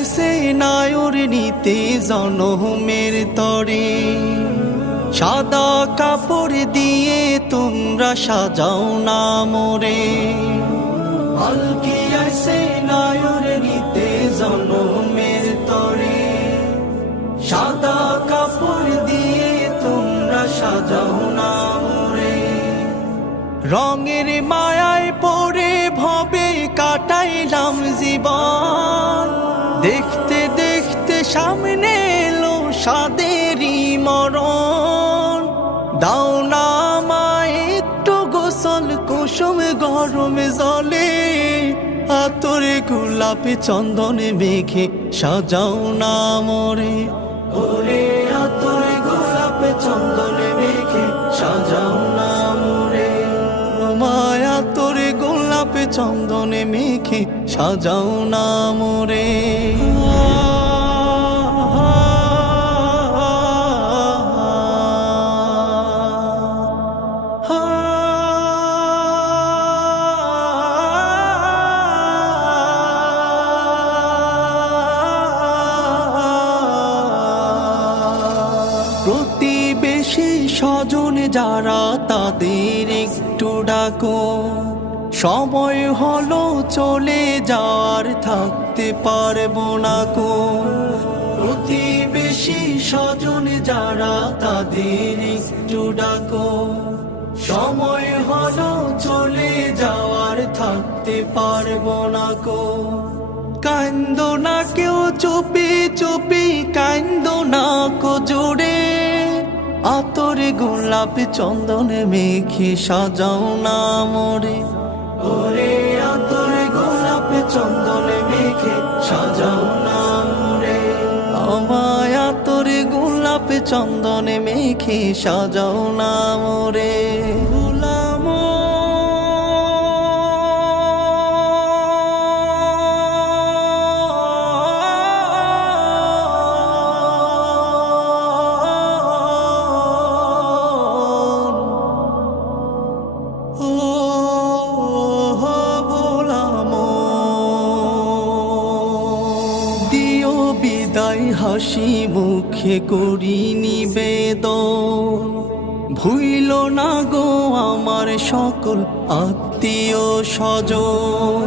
আইছে নায়র নিতে জনমের তরে, সাদা কাপড় দিয়ে তোমরা সাজাও না মোরে। পালকি আইছে নায়র নিতে জনমের তরে, সাদা কাপড় দিয়ে তোমরা সাজাও না মোরে। রঙের মায়ায় পড়ে ভবে কাটাইলাম জীবন, দেখতে দেখতে সামনে এলো সাদেরই মরণ। দাও না আমায় একটু গোসল কুসুম গরম জলে, আতরে গোলাপে চন্দনে মেঘে সাজাও না মোরে। ওরে আতরে গোলাপে চন্দনে মেঘে সাজাও না মোরে। মায়া তোরে গোলাপে চন্দনে মেঘে সাজাও না মোরে। প্রতিবেশী স্বজন যারা তাদের একটু ডাকো, সময় হলো চলে যাওয়ার থাকতে পারবো না কো। প্রতিবেশী স্বজন যারা তাদের একটু ডাকো, সময় হলো চলে যাওয়ার থাকতে পারবো না কো। কান্দো না কেউ চুপি চুপি, কান্দো না কো জোরে, আতরে গোলাপে চন্দনে মেঘে সাজাও না মোরে। ওরে আতরে গোলাপে চন্দনে মেঘে সাজাও না মোরে। আমায় আতরে গোলাপে চন্দনে মেঘে সাজাও না মোরে। দিও বিদায় হাসি মুখে করি নিবেদন, ভুইল না গো আমার সকল আত্মীয় স্বজন।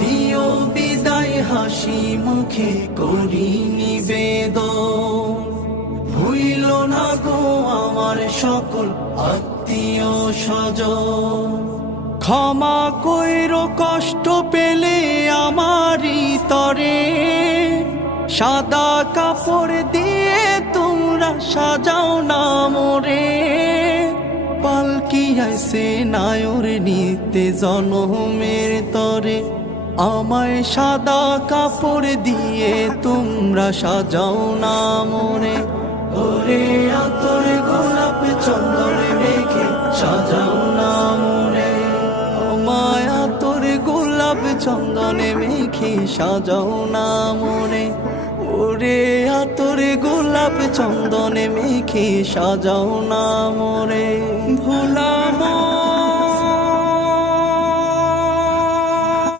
দিও বিদায় হাসি মুখে করি নিবেদন, ভুইল না গো আমার সকল আত্মীয় স্বজন। ক্ষমা কইরো কষ্ট পেলে আমারই তরে, সাদা কাপড় দিয়ে তোমরা সাজাও না মোরে। পালকি আইছে নায়র নিতে জনমের তরে, আমায় সাদা কাপড় দিয়ে তোমরা সাজাও না মোরে। ওরে আতরে গোলাপে চন্দনে মেঘে সাজাও না মোরে। আমায় আতরে গোলাপে চন্দনে মেঘে সাজাও না মোরে। ওরে আতরে গোলাপে চন্দনে মেঘে সাজাও না মোরে। ভোলা